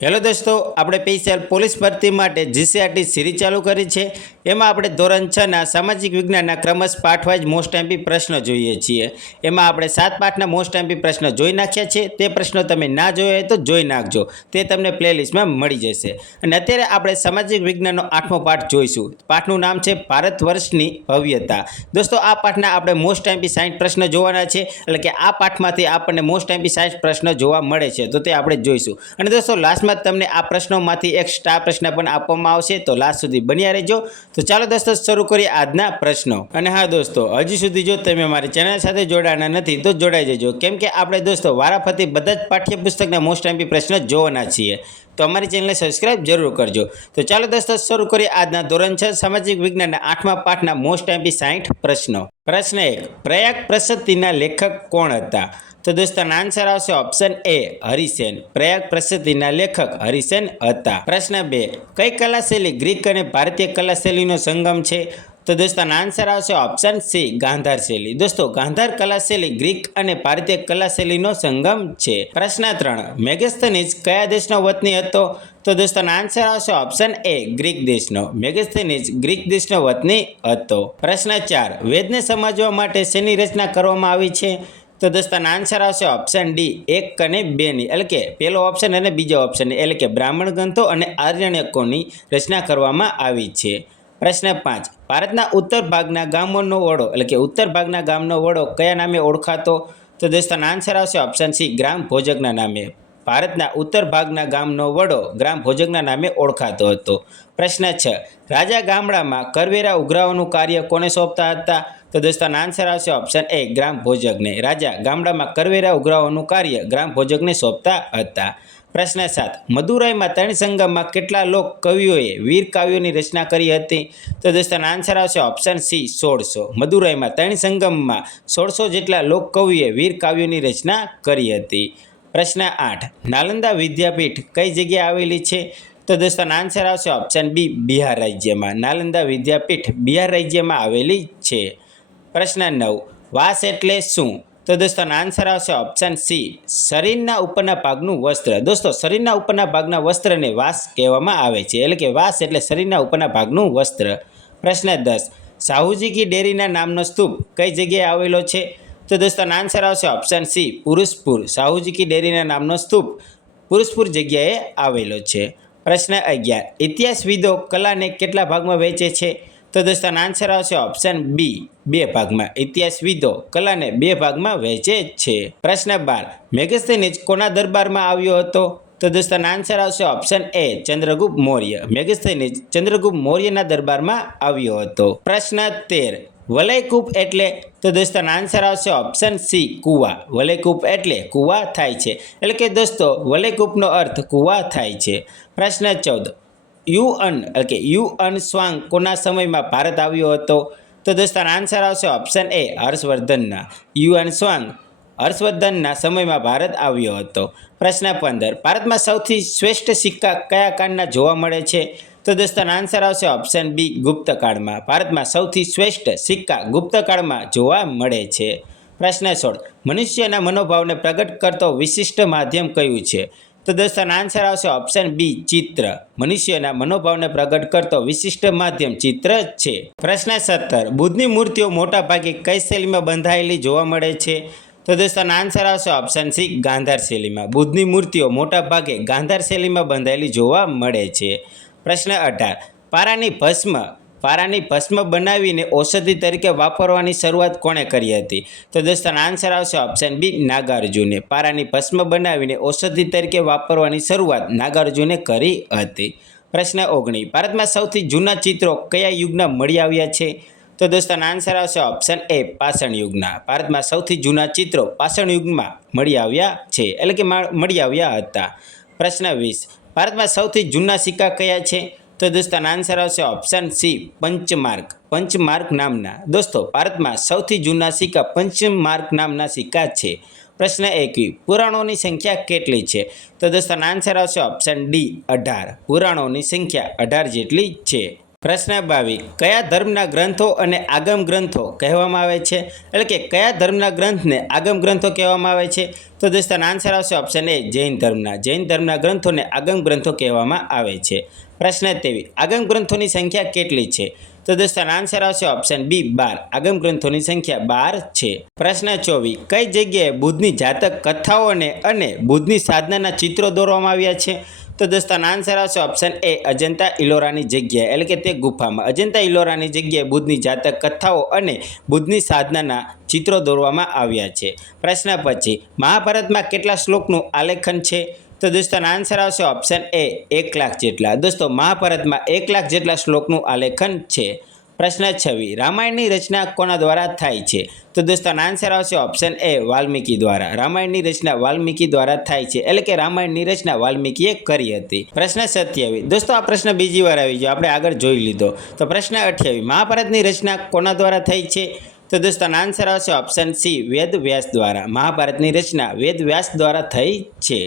Hello દોસ્તો, આપણે special police ભરતી માટે જીસીઆરટી સિરીઝ ચાલુ કરી છે। એમાં આપણે ધોરણ 6 ના સામાજિક વિજ્ઞાનના ક્રમશ પાઠ વાઇઝ મોસ્ટ એમપી પ્રશ્નો જોઈએ છીએ। એમાં આપણે 7 પાઠના મોસ્ટ એમપી પ્રશ્નો જોઈ નાખ્યા છે। તે પ્રશ્નો તમે ના જોયા હોય તો જોઈ નાખજો, તે તમને પ્લેલિસ્ટમાં મળી જશે। અને અત્યારે આપણે સામાજિક વિજ્ઞાનનો 8મો પાઠ જોઈશું। પાઠનું નામ છે ભારત વર્ષની ભવ્યતા। દોસ્તો, આ પાઠના આપણે મોસ્ટ એમપી 60 પ્રશ્નો જોવાના છે, એટલે કે આ પાઠમાંથી આપણને મોસ્ટ એમપી 60 પ્રશ્નો જોવા મળે છે, તો તે આપણે જોઈશું। અને દોસ્તો, લાસ્ટમાં તમને આ પ્રશ્નોમાંથી એક સ્ટાર પ્રશ્ન પણ આપવામાં આવશે, તો લાસ્ટ સુધી બન્યા રહેજો। તો ચાલો દોસ્તો, શરૂ કરીએ આજના પ્રશ્નો। અને હા દોસ્તો, હજી સુધી જો તમે મારી ચેનલ સાથે જોડાના નથી તો જોડાઈ જજો, કેમ કે આપણે દોસ્તો વારાફરતી બધા જ પાઠ્યપુસ્તકના મોસ્ટ એમપી પ્રશ્નો જોવાના છીએ, તો અમારી ચેનલને સબસ્ક્રાઇબ જરૂર કરજો। તો ચાલો દોસ્તો, શરૂ કરીએ આજના ધોરણ 6 સામાજિક વિજ્ઞાનના 8મા પાઠના મોસ્ટ એમપી 60 પ્રશ્નો। પ્રશ્ન 1, પ્રયાગ પ્રસતિના લેખક કોણ હતા? તો દોસ્તો, આન્સર આવશે ઓપ્શન એ, હરિસેન। પ્રયાગ પ્રસિદ્ધિના લેખક હરિસેન હતા। પ્રશ્ન 2, કઈ કલા શૈલી ગ્રીક અને ભારતીય કલા શૈલીનો સંગમ છે? તો દોસ્તો, આન્સર આવશે ઓપ્શન સી, ગાંધાર શૈલી। દોસ્તો, ગાંધાર કલા શૈલી ગ્રીક અને ભારતીય કલા શૈલીનો સંગમ છે। પ્રશ્ન 3, મેગસ્થનીઝ કયા દેશનો વતની હતો? તો દોસ્તો, આન્સર આવશે ઓપ્શન એ, ગ્રીક દેશનો। મેગસ્થનીઝ ગ્રીક દેશનો વતની હતો। પ્રશ્ન 4, વેદને સમજવા માટે શેની રચના કરવામાં આવી છે? તો દોસ્તો, આન્સર આવશે ઓપ્શન ડી, 1 અને 2 ની, એટલે કે પહેલો ઓપ્શન અને બીજો ઓપ્શન, એટલે કે બ્રાહ્મણ ગ્રંથો અને આર્યણ્યકોની રચના કરવામાં આવી છે। પ્રશ્ન 5, ભારતના ઉત્તર ભાગના ગામોનો વડો, એટલે કે ઉત્તર ભાગના ગામનો વડો કયા નામે ઓળખાતો? તો દોસ્તો, આન્સર આવશે ઓપ્શન સી, ગ્રામ ભોજકના નામે। ભારતના ઉત્તર ભાગના ગામનો વડો ગ્રામ ભોજકના નામે ઓળખાતો હતો। પ્રશ્ન 6, રાજા ગામડામાં કરવેરા ઉઘરાવવાનું કાર્ય કોને સોંપતા હતા? તો દોસ્તો, આન્સર આવશે ઓપ્શન એ, ગ્રામ ભોજકને। રાજા ગામડામાં કરવેરા ઉઘરાવવાનું કાર્ય ગ્રામ ભોજકને સોંપતા હતા। પ્રશ્ન 7, મદુરાઈમાં ત્રણ સંગમમાં કેટલા લોક કવિઓએ વીર કાવ્યોની રચના કરી હતી? તો દોસ્તો, આન્સર આવશે ઓપ્શન સી, 1600। મદુરાઈમાં ત્રણ સંગમમાં 1600 જેટલા લોક કવિએ વીર કાવ્યોની રચના કરી હતી। પ્રશ્ન 8, નાલંદા વિદ્યાપીઠ કઈ જગ્યાએ આવેલી છે? તો દોસ્તો, આન્સર આવશે ઓપ્શન બી, બિહાર રાજ્યમાં। નાલંદા વિદ્યાપીઠ બિહાર રાજ્યમાં આવેલી છે। પ્રશ્ન 9, વાસ એટલે શું? તો દોસ્તો, આન્સર આવશે ઓપ્શન સી, શરીરના ઉપરના ભાગનું વસ્ત્ર। દોસ્તો, શરીરના ઉપરના ભાગના વસ્ત્રને વાસ કહેવામાં આવે છે, એટલે કે વાસ એટલે શરીરના ઉપરના ભાગનું વસ્ત્ર। પ્રશ્ન 10, સાહુજી કી ડેરીના નામનો સ્તૂપ કઈ જગ્યાએ આવેલો છે? તો દોસ્તો, આન્સર આવશે ઓપ્શન સી, પુરુષપુર। સાહુજી કી ડેરીના નામનો સ્તૂપ પુરુષપુર જગ્યાએ આવેલો છે। પ્રશ્ન 11, ઇતિહાસવિદો કલાને કેટલા ભાગમાં વહેંચે છે? તો દોસ્તો, આન્સર આવશે ઓપ્શન બી, 2 ભાગમાં। ઇતિહાસવિદો કલાને 2 ભાગમાં વહેંચે છે। પ્રશ્ન 12, મેગસ્થનીઝ કોના દરબારમાં આવ્યો હતો? તો દોસ્તો, આન્સર આવશે ઓપ્શન એ, ચંદ્રગુપ્ત મૌર્ય। મેગસ્થનીઝ ચંદ્રગુપ્ત મૌર્યના દરબારમાં આવ્યો હતો। પ્રશ્ન 13, વલયકૂપ એટલે? તો દોસ્તો, આન્સર આવશે ઓપ્શન સી, કુવા। વલયકૂપ એટલે કુવા થાય છે, એટલે કે દોસ્તો, વલયકૂપનો અર્થ કુવા થાય છે। પ્રશ્ન 14, યુઅન, એટલે કે યુઅન સ્વાંગ કોના સમયમાં ભારત આવ્યો હતો? તો દોસ્તો, આન્સર આવશે ઓપ્શન એ, હર્ષવર્ધનના। યુઅન સ્વાંગ હર્ષવર્ધનના સમયમાં ભારત આવ્યો હતો। પ્રશ્ન 15, ભારતમાં સૌથી શ્રેષ્ઠ સિક્કા કયા કાળના જોવા મળે છે? તો દોસ્તો, આન્સર આવશે ઓપ્શન બી, ગુપ્તકાળમાં। ભારતમાં સૌથી શ્રેષ્ઠ સિક્કા ગુપ્તકાળમાં જોવા મળે છે। પ્રશ્ન 16, મનુષ્યના મનોભાવને પ્રગટ કરતો વિશિષ્ટ માધ્યમ કયું છે? તો દોસ્તો, આન્સર આવશે ઓપ્શન બી, ચિત્ર। મનુષ્યના મનોભાવને પ્રગટ કરતો વિશિષ્ટ માધ્યમ ચિત્ર છે। પ્રશ્ન 17, બુદ્ધની મૂર્તિઓ મોટા ભાગે કઈ શૈલીમાં બંધાયેલી જોવા મળે છે? તો દોસ્તો, આન્સર આવશે ઓપ્શન સી, ગાંધાર શૈલીમાં। બુદ્ધની મૂર્તિઓ મોટા ભાગે ગાંધાર શૈલીમાં બંધાયેલી જોવા મળે છે। પ્રશ્ન 18, પારાની ભસ્મ બનાવીને ઔષધિ તરીકે વાપરવાની શરૂઆત કોણે કરી હતી? તો દોસ્તો, આન્સર આવશે ઓપ્શન બી, નાગાર્જુને। પારાની ભસ્મ બનાવીને ઔષધિ તરીકે વાપરવાની શરૂઆત નાગાર્જુને કરી હતી। પ્રશ્ન 19, ભારતમાં સૌથી જૂના ચિત્રો કયા યુગના મળી આવ્યા છે? તો દોસ્તો, આન્સર આવશે ઓપ્શન એ, પાષાણ યુગના। ભારતમાં સૌથી જૂના ચિત્રો પાષાણ યુગમાં મળી આવ્યા છે, એટલે કે મળી આવ્યા હતા। પ્રશ્ન 20, ભારતમાં સૌથી જૂના સિક્કા કયા છે? તો દોસ્તો, આન્સર આવશે ઓપ્શન સી, પંચમાર્ક નામના। દોસ્તો, ભારતમાં સૌથી જૂના સિક્કા પંચમાર્ક નામના સિક્કા છે। પ્રશ્ન 21, પુરાણોની સંખ્યા કેટલી છે? તો દોસ્તો, આન્સર આવશે ઓપ્શન ડી, 18। પુરાણોની સંખ્યા 18 જેટલી છે। પ્રશ્ન 22 કયા ધર્મના ગ્રંથો અને આગમ ગ્રંથો કહેવામાં આવે છે? એટલે કે કયા ધર્મના ગ્રંથને આગમ ગ્રંથો કહેવામાં આવે છે? તો દોસ્તો આન્સર આવશે ઓપ્શન એ, જૈન ધર્મના ગ્રંથોને આગમ ગ્રંથો કહેવામાં આવે છે. પ્રશ્ન 23 આગમ ગ્રંથોની સંખ્યા કેટલી છે? તો દોસ્તો આન્સર આવશે ઓપ્શન બી, 12. આગમ ગ્રંથોની સંખ્યા 12 છે. પ્રશ્ન 24 કઈ જગ્યાએ બુદ્ધની જાતક કથાઓને અને બુદ્ધની સાધનાના ચિત્રો દોરવામાં આવ્યા છે? તો દોસ્તો આન્સર આવશે ઓપ્શન એ, અજંતા ઇલોરાની જગ્યાએ, એટલે કે તે ગુફામાં અજંતા ઇલોરાની જગ્યાએ બુદ્ધની જાતક કથાઓ અને બુદ્ધની સાધનાના ચિત્રો દોરવામાં આવ્યા છે. પ્રશ્ન 25 મહાભારતમાં કેટલા શ્લોકનું આલેખન છે? તો દોસ્તો આન્સર આવશે ઓપ્શન એ, 1,00,000 જેટલા. દોસ્તો મહાભારતમાં 1,00,000 જેટલા શ્લોકનું આલેખન છે. પ્રશ્ન 26 રામાયણની રચના કોના દ્વારા થાય છે? તો દોસ્તો આન્સર આવશે ઓપ્શન એ, વાલ્મીકી દ્વારા. રામાયણની રચના વાલ્મીકી દ્વારા થાય છે, એટલે કે રામાયણની રચના વાલ્મીકીએ કરી હતી. પ્રશ્ન 27 દોસ્તો આ પ્રશ્ન બીજી વાર આવી ગયો, આપણે આગળ જોઈ લીધો. તો પ્રશ્ન 28 મહાભારતની રચના કોના દ્વારા થઈ છે? તો દોસ્તો આન્સર આવશે ઓપ્શન સી, વેદ વ્યાસ દ્વારા. મહાભારતની રચના વેદ વ્યાસ દ્વારા થઈ છે.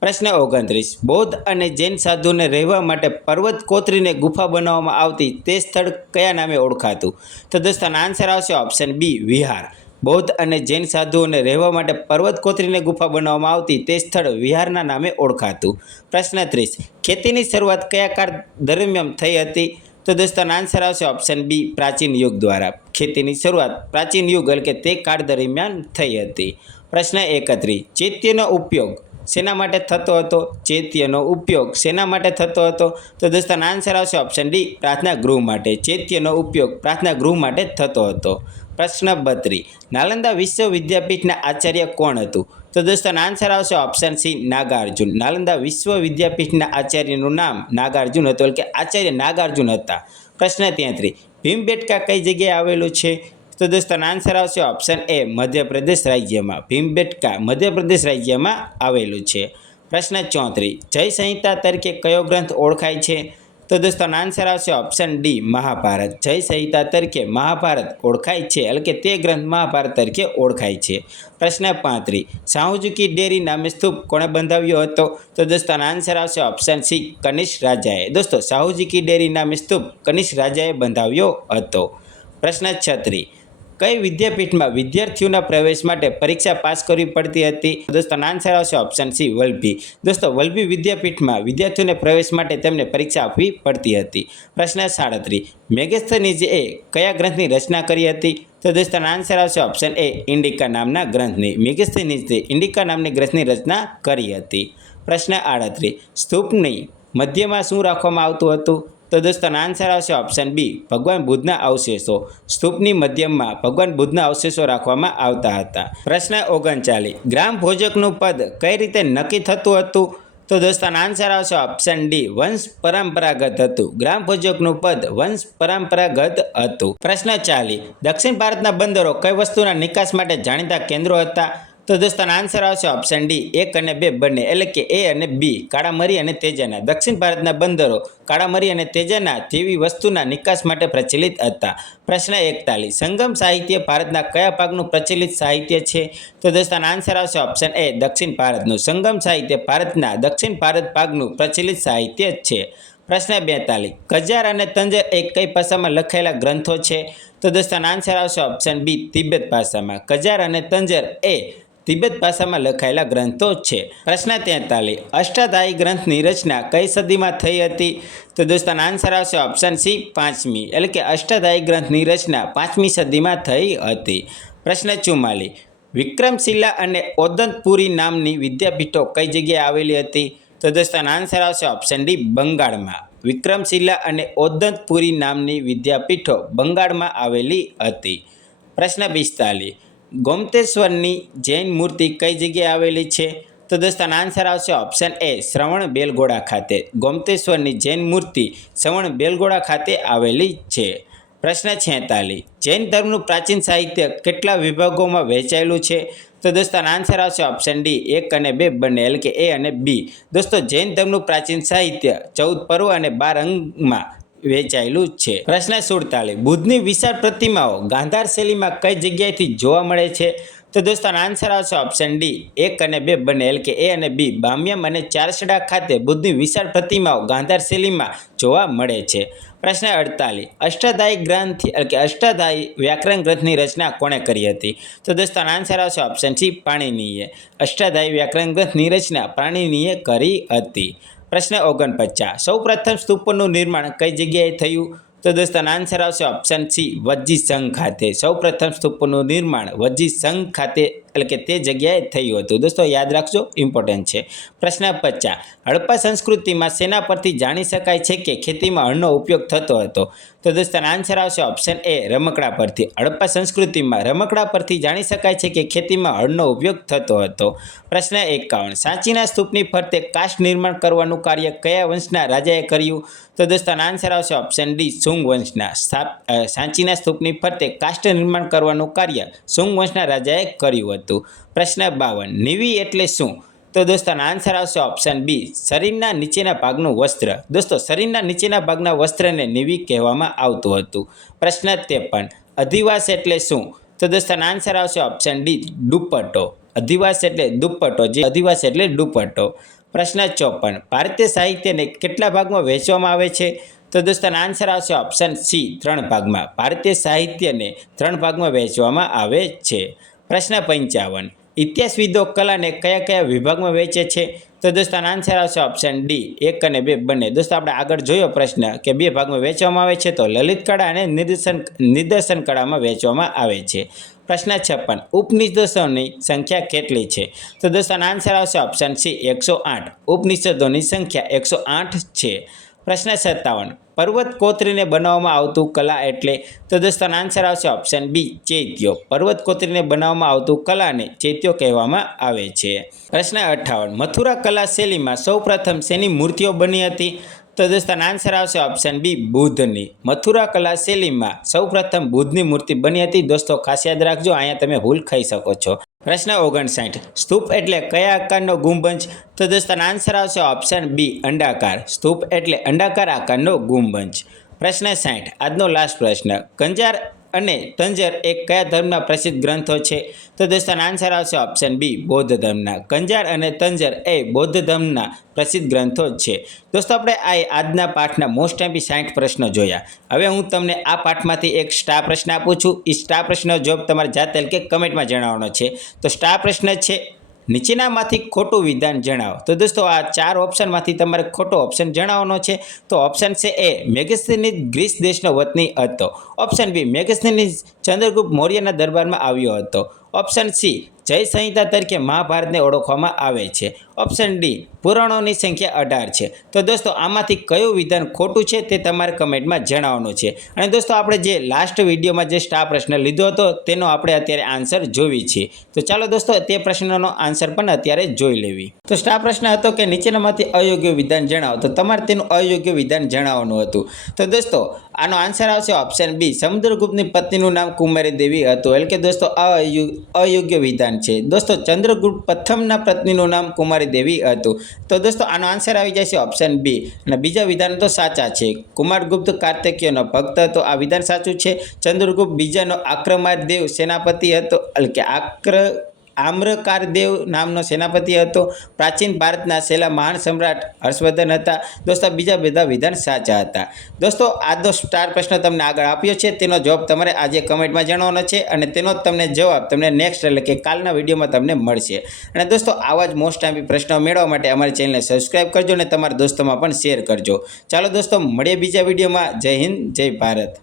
પ્રશ્ન 29 બૌદ્ધ અને જૈન સાધુઓને રહેવા માટે પર્વત કોતરીને ગુફા બનાવવામાં આવતી તે સ્થળ કયા નામે ઓળખાતું? તો દોસ્તો આન્સર આવશે ઓપ્શન બી, વિહાર. બૌદ્ધ અને જૈન સાધુઓને રહેવા માટે પર્વત કોતરીને ગુફા બનાવવામાં આવતી તે સ્થળ વિહારના નામે ઓળખાતું. પ્રશ્ન 30 ખેતીની શરૂઆત કયા કાળ દરમિયાન થઈ હતી? તો દોસ્તો આન્સર આવશે ઓપ્શન બી, પ્રાચીન યુગ દ્વારા. ખેતીની શરૂઆત પ્રાચીન યુગ એટલે કે તે કાળ દરમિયાન થઈ હતી. પ્રશ્ન 31 ચૈત્યનો ઉપયોગ શેના માટે થતો હતો? ચૈત્યનો ઉપયોગ શેના માટે થતો હતો? તો દોસ્તો આન્સર આવશે ઓપ્શન ડી, પ્રાર્થના ગૃહ માટે. ચૈત્યનો ઉપયોગ પ્રાર્થના ગૃહ માટે થતો હતો. પ્રશ્ન 32 નાલંદા વિશ્વવિદ્યાપીઠના આચાર્ય કોણ હતું? તો દોસ્તો આન્સર આવશે ઓપ્શન સી, નાગાર્જુન. નાલંદા વિશ્વવિદ્યાપીઠના આચાર્યનું નામ નાગાર્જુન હતું, એટલે કે આચાર્ય નાગાર્જુન હતા. પ્રશ્ન 33 ભીમબેટકા કઈ જગ્યાએ આવેલું છે? તો દોસ્તો આન્સર આવશે ઓપ્શન એ, મધ્યપ્રદેશ રાજ્યમાં. ભીમબેટકા મધ્યપ્રદેશ રાજ્યમાં આવેલું છે. પ્રશ્ન 34 જય સંહિતા તરીકે કયો ગ્રંથ ઓળખાય છે? તો દોસ્તો આન્સર આવશે ઓપ્શન ડી, મહાભારત. જય સંહિતા તરીકે મહાભારત ઓળખાય છે, એટલે કે તે ગ્રંથ મહાભારત તરીકે ઓળખાય છે. પ્રશ્ન 35 સાહુજી ડેરી નામે સ્તૂપ કોણે બંધાવ્યો હતો? તો દોસ્તો આન્સર આવશે ઓપ્શન સી, કનિષ્ક રાજાએ. દોસ્તો સાહુજી ડેરી નામે સ્તૂપ કનિષ્ક રાજાએ બંધાવ્યો હતો. પ્રશ્ન 36 કઈ વિદ્યાપીઠમાં વિદ્યાર્થીઓના પ્રવેશ માટે પરીક્ષા પાસ કરવી પડતી હતી? દોસ્તો આન્સર આવશે ઓપ્શન સી, વલ્લભી. દોસ્તો વલ્લભી વિદ્યાપીઠમાં વિદ્યાર્થીઓને પ્રવેશ માટે તેમને પરીક્ષા આપવી પડતી હતી. પ્રશ્ન 37 મેગસ્થનીઝે કયા ગ્રંથની રચના કરી હતી? તો દોસ્તો આન્સર આવશે ઓપ્શન એ, ઇન્ડિકા નામના ગ્રંથની. મેગસ્થનીઝે ઇન્ડિકા નામની ગ્રંથની રચના કરી હતી. પ્રશ્ન 38 સ્તૂપની મધ્યમાં શું રાખવામાં આવતું હતું? તો દોસ્તો આન્સર આવશે ઓપ્શન બી, ભગવાન બુદ્ધના અવશેષો. સ્તૂપની મધ્યમાં ભગવાન બુદ્ધના અવશેષો રાખવામાં આવતા હતા. પ્રશ્ન 39 ગ્રામ ભોજકનું પદ કઈ રીતે નક્કી થતું હતું? તો દોસ્તો આન્સર આવશે ઓપ્શન ડી, વંશ પરંપરાગત હતું. ગ્રામ ભોજકનું પદ વંશ પરંપરાગત હતું. પ્રશ્ન 40 દક્ષિણ ભારતના બંદરો કઈ વસ્તુના નિકાસ માટે જાણીતા કેન્દ્રો હતા? તો દોસ્તો આન્સર આવશે ઓપ્શન ડી, 1 અને 2 બંને, એટલે કે એ અને બી. કાળામરી અને તેજાના. દક્ષિણ ભારતના બંદરો કાળામરી અને તેજાના જેવી વસ્તુના નિકાસ માટે પ્રચલિત હતા. પ્રશ્ન 41 સંગમ સાહિત્ય ભારતના કયા ભાગનું પ્રચલિત સાહિત્ય છે? તો દોસ્તો આન્સર આવશે ઓપ્શન એ, દક્ષિણ ભારતનું. સંગમ સાહિત્ય ભારતના દક્ષિણ ભારત ભાગનું પ્રચલિત સાહિત્ય છે. પ્રશ્ન 42 કજાર અને તંજર એ કઈ ભાષામાં લખાયેલા ગ્રંથો છે? તો દોસ્તો આન્સર આવશે ઓપ્શન બી, તિબેત ભાષામાં. કજાર અને તંજર એ તિબેત ભાષામાં લખાયેલા ગ્રંથો છે. પ્રશ્ન 43 અષ્ટાધાયી ગ્રંથની રચના કઈ સદીમાં થઈ હતી? તો દોસ્તો આન્સર આવશે ઓપ્શન સી, 5મી, એટલે કે અષ્ટાધાયી ગ્રંથની રચના 5મી સદીમાં થઈ હતી. પ્રશ્ન 44 વિક્રમશિલા અને ઓદંતપુરી નામની વિદ્યાપીઠો કઈ જગ્યાએ આવેલી હતી? તો દોસ્તો આન્સર આવશે ઓપ્શન ડી, બંગાળમાં. વિક્રમશિલા અને ઓદંતપુરી નામની વિદ્યાપીઠો બંગાળમાં આવેલી હતી. પ્રશ્ન 45 ગોમતેશ્વરની જૈન મૂર્તિ કઈ જગ્યાએ આવેલી છે? તો દોસ્તો આન્સર આવશે ઓપ્શન એ, શ્રવણ બેલગોળા ખાતે. ગોમતેશ્વરની જૈન મૂર્તિ શ્રવણ બેલગોળા ખાતે આવેલી છે. પ્રશ્ન 46 જૈન ધર્મનું પ્રાચીન સાહિત્ય કેટલા વિભાગોમાં વહેંચાયેલું છે? તો દોસ્તો આન્સર આવશે ઓપ્શન ડી, 1 અને 2 બંને, એટલે કે એ અને બી. દોસ્તો જૈન ધર્મનું પ્રાચીન સાહિત્ય 14 પર્વ અને 12 અંગમાં વેચાયેલું છે. પ્રશ્ન 47 બુદ્ધની વિશાળ પ્રતિમાઓ ગાંધાર શૈલીમાં કઈ જગ્યાએથી જોવા મળે છે? તો દોસ્તો આનો આન્સર આવશે ઓપ્શન ડી 1 અને 2 બંને, એટલે કે એ અને બી. બામ્યમ અને ચારસડા ખાતે બુદ્ધની વિશાળ પ્રતિમાઓ ગાંધાર શૈલીમાં જોવા મળે છે. પ્રશ્ન 48, અષ્ટાધ્યાયી ગ્રંથ એટલે કે અષ્ટાધ્યાયી વ્યાકરણ ગ્રંથની રચના કોણે કરી હતી? તો દોસ્તો આનો આન્સર આવશે ઓપ્શન સી પાણિનીએ. અષ્ટાધ્યાયી વ્યાકરણ ગ્રંથની રચના પાણિનીએ કરી હતી. પ્રશ્ન 49, સૌપ્રથમ સ્તૂપનું નિર્માણ કઈ જગ્યાએ થયું? તો દોસ્તો આનો આન્સર આવશે ઓપ્શન સી વજ્જી સંઘ ખાતે. સૌપ્રથમ સ્તૂપનું નિર્માણ વજ્જી સંઘ ખાતે એટલે કે તે જગ્યાએ થયું હતું. દોસ્તો યાદ રાખજો, ઇમ્પોર્ટન્ટ છે. પ્રશ્ન 50, હડપ્પા સંસ્કૃતિમાં શેના પરથી જાણી શકાય છે કે ખેતીમાં હળનો ઉપયોગ થતો હતો? તો દોસ્તો આનો આન્સર આવશે ઓપ્શન એ રમકડા પરથી. હડપ્પા સંસ્કૃતિમાં રમકડા પરથી જાણી શકાય છે કે ખેતીમાં હળનો ઉપયોગ થતો હતો. પ્રશ્ન 51, સાંચીના સ્તૂપની ફરતે કાષ્ઠ નિર્માણ કરવાનું કાર્ય કયા વંશના રાજાએ કર્યું? તો દોસ્તો આનો આન્સર આવશે ઓપ્શન ડી સુંગ વંશના. સાંચીના સ્તૂપની ફરતે કાષ્ઠ નિર્માણ કરવાનું કાર્ય સુંગ વંશના રાજાએ કર્યું હતું. પ્રશ્ન 52, નીવી એટલે શું? તો દોસ્તો આનો આન્સર આવશે ઓપ્શન બી શરીરના નીચેના ભાગનું વસ્ત્ર. દોસ્તો શરીરના નીચેના ભાગના વસ્ત્રને નીવી કહેવામાં આવતું હતું. પ્રશ્ન 53, અધિવાસ એટલે શું? તો દોસ્તો આનો આન્સર આવશે ઓપ્શન ડી દુપટ્ટો. અધિવાસ એટલે દુપટ્ટો, જે અધિવાસ એટલે દુપટ્ટો. પ્રશ્ન 54, ભારતીય સાહિત્યને કેટલા ભાગમાં વહેંચવામાં આવે છે? તો દોસ્તો આનો આન્સર આવશે ઓપ્શન સી 3 ભાગમાં. ભારતીય સાહિત્યને 3 ભાગમાં વહેંચવામાં આવે છે. પ્રશ્ન 55, ઇતિહાસવિદો કલાને કયા કયા વિભાગમાં વહેંચે છે? તો દોસ્તો આનો આન્સર આવશે ઓપ્શન ડી 1 અને 2 બંને. દોસ્તો આપણે આગળ જોયો પ્રશ્ન કે 2 ભાગમાં વહેંચવામાં આવે છે, તો લલિત કળા અને નિદર્શન કળામાં વહેંચવામાં આવે છે. પ્રશ્ન 56, ઉપનિષદોની સંખ્યા કેટલી છે? તો દોસ્તો આનો આન્સર આવશે ઓપ્શન સી 108. ઉપનિષદોની સંખ્યા 108 છે. પ્રશ્ન 57, પર્વત કોતરીને બનાવવામાં આવતું કલા એટલે? તો દોસ્તો આનો આન્સર આવશે ઓપ્શન બી ચૈત્યો. પર્વત કોતરીને બનાવવામાં આવતું કલાને ચૈત્યો કહેવામાં આવે છે. પ્રશ્ન 58, મથુરા કલા શૈલીમાં સૌપ્રથમ શેની મૂર્તિઓ બની હતી? તો દોસ્તો આનો આન્સર આવશે ઓપ્શન બી બુદ્ધની. મથુરા કલા શૈલીમાં સૌપ્રથમ બુદ્ધની મૂર્તિ બની હતી. દોસ્તો ખાસ યાદ રાખજો, અહીંયા તમે ભૂલ ખાઈ શકો છો. પ્રશ્ન 59, સ્તૂપ એટલે કયા આકારનો ગુંબજ? તો દોસ્તો આનો આન્સર આવશે ઓપ્શન બી અંડાકાર. સ્તૂપ એટલે અંડાકાર આકારનો ગુંબજ. પ્રશ્ન 60, આજનો લાસ્ટ પ્રશ્ન, કંજાર અને તંજર એ કયા ધર્મના પ્રસિદ્ધ ગ્રંથો છે? તો દોસ્તો આનો આન્સર આવશે ઓપ્શન બી બૌદ્ધ ધર્મના. કંજાર અને તંજર એ બૌદ્ધ ધર્મના પ્રસિદ્ધ ગ્રંથો છે. દોસ્તો આપણે આજના પાઠના મોસ્ટ એમપી 60 પ્રશ્નો જોયા. હવે હું તમને આ પાઠમાંથી એક સ્ટાર પ્રશ્ન આપું છું. એ સ્ટાર પ્રશ્નનો જવાબ તમારે જાતે એટલે કે કમેન્ટમાં જણાવવાનો છે. તો સ્ટાર પ્રશ્ન છે, નીચેનામાંથી ખોટું વિધાન જણાવો. તો દોસ્તો આ 4 ઓપ્શનમાંથી તમારે ખોટો ઓપ્શન જણાવવાનો છે. તો ઓપ્શન છે એ મેગસ્થનીસ ગ્રીસ દેશનો વતની હતો. ઓપ્શન બી મેગસ્થનીસ ચંદ્રગુપ્ત મૌર્યના દરબારમાં આવ્યો હતો. ઓપ્શન સી જય સંહિતા તરીકે મહાભારતને ઓળખવામાં આવે છે. ઓપ્શન ડી પુરાણોની સંખ્યા 18 છે. તો દોસ્તો આમાંથી કયું વિધાન ખોટું છે તે તમારે કમેન્ટમાં જણાવવાનું છે. અને દોસ્તો આપણે જે લાસ્ટ વિડીયોમાં જે સ્ટાર પ્રશ્ન લીધો હતો તેનો આપણે અત્યારે આન્સર જોવી છે. તો ચાલો દોસ્તો તે પ્રશ્નનો આન્સર પણ અત્યારે જોઈ લેવી. તો સ્ટાર પ્રશ્ન હતો કે નીચેનામાંથી અયોગ્ય વિધાન જણાવો. તો તમારે તેનું અયોગ્ય વિધાન જણાવવાનું હતું. તો દોસ્તો આનો આન્સર આવશે ઓપ્શન બી સમુદ્રગુપ્તની પત્નીનું નામ કુમારી દેવી હતું. એટલે કે દોસ્તો અયોગ્ય વિધાન છે. દોસ્તો ચંદ્રગુપ્ત પ્રથમના પત્નીનું નામ કુમારી દેવી હતું. તો દોસ્તો આનો આન્સર આવી જશે ઓપ્શન બી. અને બીજા વિધાન તો સાચા છે. કુમારગુપ્ત કાર્તિકેયનો ભક્ત હતો, આ વિધાન સાચું છે. ચંદ્રગુપ્ત બીજાનો આક્રમારદેવ સેનાપતિ હતો, એટલે કે આમ્રકારદેવ નામનો સેનાપતિ હતો. પ્રાચીન ભારતના છેલ્લા મહાન સમ્રાટ હર્ષવર્ધન હતા. દોસ્તો બીજા બધા વિધાન સાચા હતા. દોસ્તો આજનો સ્ટાર પ્રશ્ન તમને આગળ આપ્યો છે, તેનો જવાબ તમારે આજે કમેન્ટમાં જણાવવાનો છે. અને તેનો તમને જવાબ તમને નેક્સ્ટ એટલે કે કાલના વિડીયોમાં તમને મળશે. અને દોસ્તો આવા જ મોસ્ટ ટાઈમ પ્રશ્નો મેળવવા માટે અમારી ચેનલને સબસ્ક્રાઈબ કરજો અને તમારા દોસ્તોમાં પણ શેર કરજો. ચાલો દોસ્તો મળીએ બીજા વિડીયોમાં. જય હિન્દ, જય ભારત.